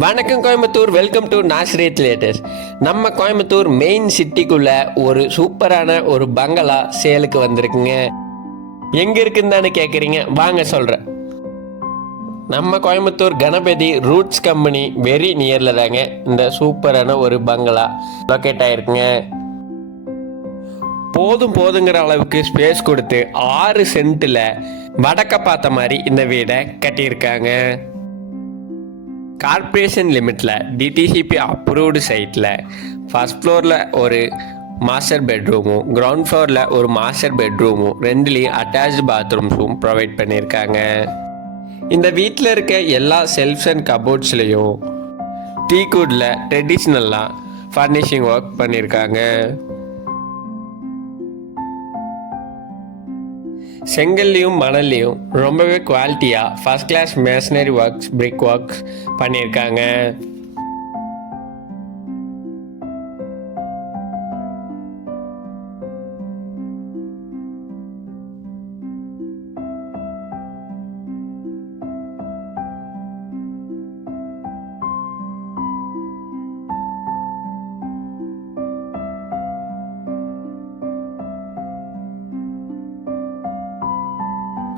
வணக்கம் Coimbatore, welcome to Nazareth latest. நம்ம Coimbatore main சிட்டிக்குள்ள ஒரு சூப்பரான ஒரு பங்களா சேலுக்கு வந்திருக்குங்க. எங்க இருக்குன்னு தானே கேட்குறீங்க, வாங்க சொல்கிறேன். நம்ம Coimbatore Ganapathy Roots company very நியரில் தாங்க இந்த சூப்பரான ஒரு பங்களா லொக்கேட் ஆயிருக்குங்க. போதுங்கிற அளவுக்கு ஸ்பேஸ் கொடுத்து 6 சென்ட்டில் வடக்க பார்த்த மாதிரி இந்த வீடை கட்டியிருக்காங்க. கார்பரேஷன் லிமிட்டில் டிடிசிபி அப்ரூவ்டு சைட்டில் ஃபஸ்ட் ஃப்ளோரில் ஒரு மாஸ்டர் பெட்ரூமும் கிரவுண்ட் ஃப்ளோரில் ஒரு மாஸ்டர் பெட்ரூமும் ரெண்டுலேயும் அட்டாச்சு பாத்ரூம்ஸும் ப்ரொவைட் பண்ணியிருக்காங்க. இந்த வீட்டில் இருக்க எல்லா செல்ஃப்ஸ் அண்ட் கபோர்ட்ஸ்லேயும் டீக்குட்டில் ட்ரெடிஷ்னலாக ஃபர்னிஷிங் ஒர்க் பண்ணியிருக்காங்க. செங்கல்லையும் மணல்லையும் ரொம்பவே குவாலிட்டியாக first class masonry works, brick works பண்ணியிருக்காங்க.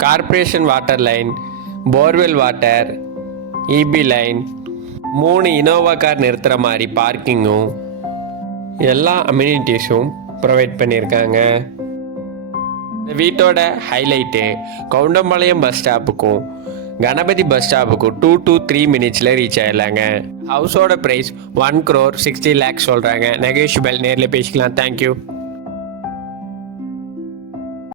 Corporation water line, borewell water, EB line, 3 Innova car நிறுத்துகிற மாதிரி பார்க்கிங்கும் எல்லா அம்யூனிட்டிஸும் ப்ரொவைட் பண்ணியிருக்காங்க. இந்த வீட்டோட ஹைலைட்டு கவுண்டம்பாளையம் பஸ் ஸ்டாப்புக்கும் கணபதி பஸ் ஸ்டாப்புக்கும் 2 to 3 மினிட்ஸில் ரீச் ஆகிடலாங்க. ஹவுஸோட ப்ரைஸ் 1 crore 60 lakhs சொல்கிறாங்க. நெகோஷியபிள், நேரில் பேசிக்கலாம். தேங்க்யூ.